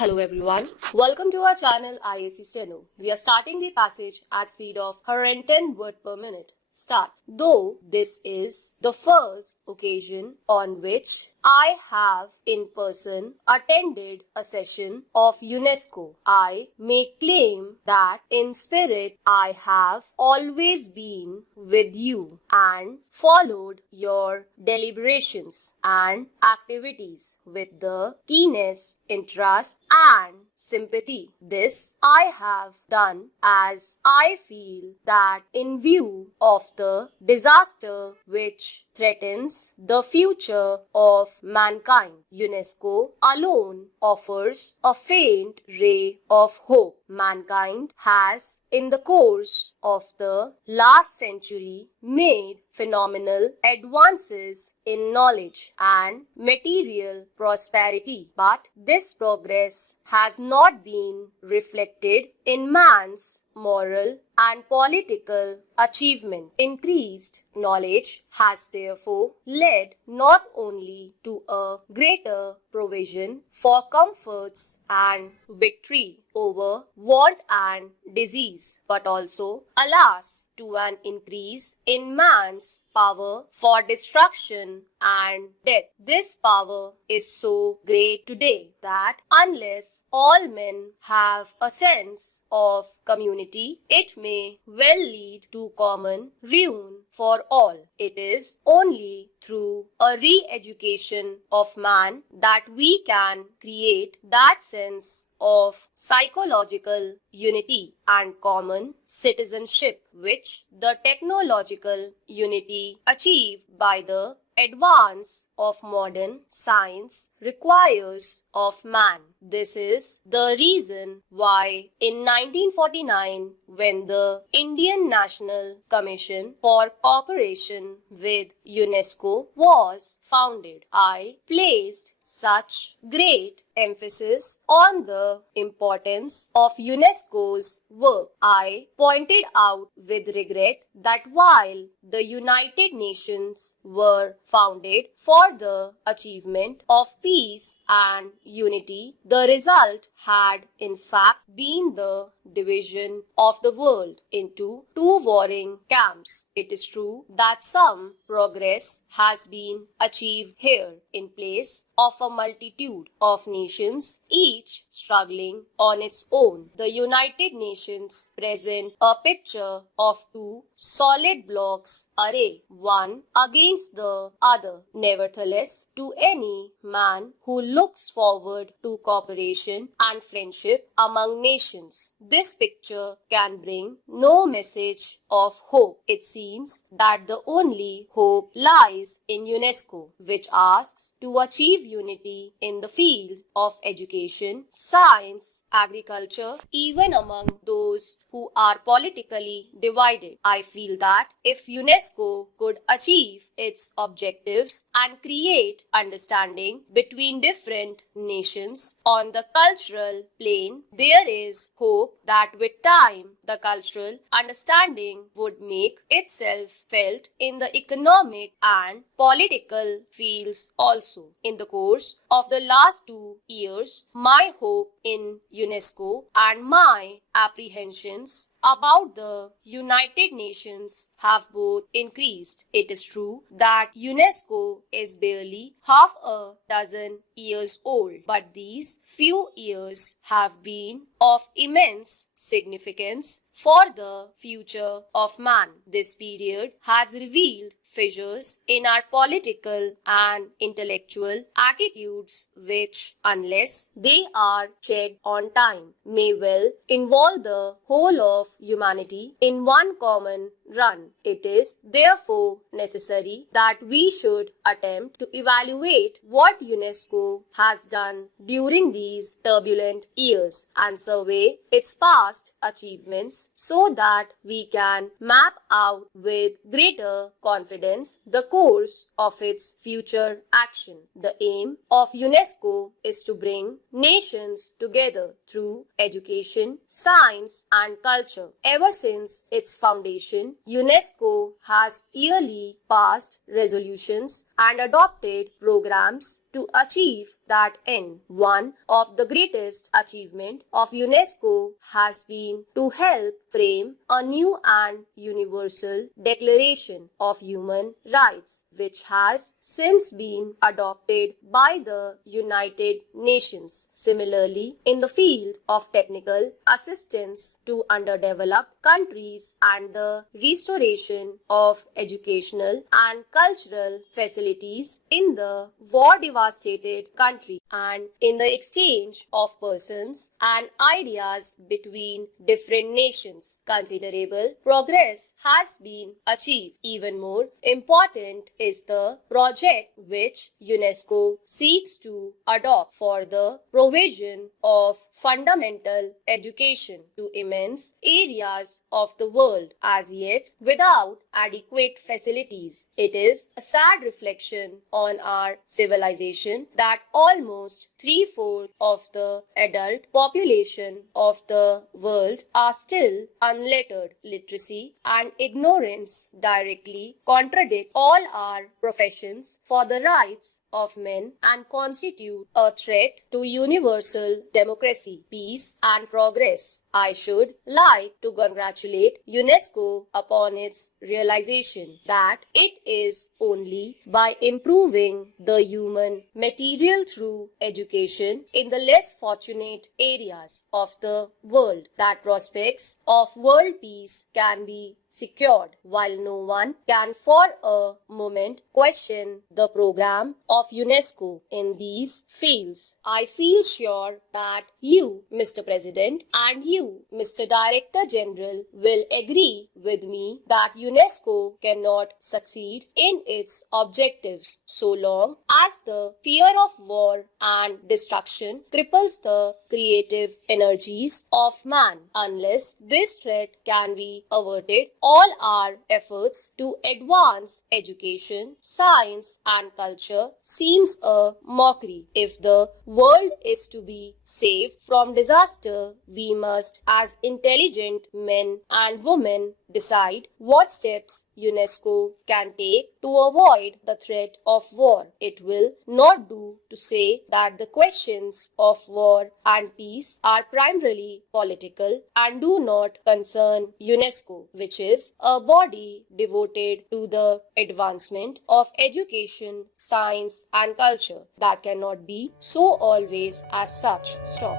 Hello everyone, welcome to our channel IAC Steno. We are starting the passage at speed of 110 words per minute. Start. Though this is the first occasion on which I have in person attended a session of UNESCO, I may claim that in spirit I have always been with you and followed your deliberations and activities with the keenest interest and sympathy. This I have done as I feel that in view of the disaster which threatens the future of mankind, UNESCO alone offers a faint ray of hope. Mankind has, in the course of the last century, made phenomenal advances in knowledge and material prosperity, but this progress has not been reflected in man's moral and political achievement. Increased knowledge has therefore led not only to a greater provision for comforts and victory over want and disease, but also, alas, to an increase in man's power for destruction and death. This power is so great today that unless all men have a sense of community, it may well lead to common ruin for all. It is only through a re-education of man that we can create that sense of psychological unity and common citizenship which the technological unity achieved by the advance of modern science requires of man. This is the reason why in 1949, when the Indian National Commission for Cooperation with UNESCO was founded, I placed such great emphasis on the importance of UNESCO's work. I pointed out with regret that while the United Nations were founded for the achievement of peace and unity, the result had in fact been the division of the world into two warring camps. It is true that some progress has been achieved here in place of a multitude of nations, each struggling on its own. The United Nations present a picture of two solid blocks array, one against the other. Nevertheless, to any man who looks forward to cooperation and friendship among nations, this picture can bring no message of hope. It seems that the only hope lies in UNESCO, which asks to achieve unity in the field of education, science, agriculture, even among those who are politically divided. I feel that if UNESCO could achieve its objectives and create understanding between different nations on the cultural plane, there is hope that with time the cultural understanding would make itself felt in the economic and political fields also. In the course of the last 2 years, my hope in UNESCO and my apprehensions about the United Nations have both increased. It is true that UNESCO is barely half a dozen years old, but these few years have been of immense significance for the future of man. This period has revealed fissures in our political and intellectual attitudes which, unless they are checked on time, may well involve the whole of humanity in one common run. It is therefore necessary that we should attempt to evaluate what UNESCO has done during these turbulent years and survey its past achievements so that we can map out with greater confidence the course of its future action. The aim of UNESCO is to bring nations together through education, science, and culture. Ever since its foundation, UNESCO has yearly passed resolutions and adopted programs to achieve that end. One of the greatest achievements of UNESCO has been to help frame a new and universal Declaration of Human Rights, which has since been adopted by the United Nations. Similarly, in the field of technical assistance to underdeveloped countries and the restoration of educational and cultural facilities in the war-devastated country, and in the exchange of persons and ideas between different nations, considerable progress has been achieved. Even more important is the project which UNESCO seeks to adopt for the provision of fundamental education to immense areas of the world as yet without adequate facilities. It is a sad reflection on our civilization that almost 3/4 of the adult population of the world are still unlettered. Literacy and ignorance directly contradict all our professions for the rights of men and constitute a threat to universal democracy, peace and progress. I should like to congratulate UNESCO upon its realization that it is only by improving the human material through education in the less fortunate areas of the world that prospects of world peace can be secured. While no one can for a moment question the program of UNESCO in these fields, I feel sure that you, Mr. President, and you, Mr. Director General, will agree with me that UNESCO cannot succeed in its objectives so long as the fear of war and destruction cripples the creative energies of man. Unless this threat can be averted, all our efforts to advance education, science and culture seems a mockery. If the world is to be saved from disaster, we must, as intelligent men and women, decide what steps UNESCO can take to avoid the threat of war. It will not do to say that the questions of war and peace are primarily political and do not concern UNESCO, which is a body devoted to the advancement of education, science and culture. That cannot be so always as such. Stop.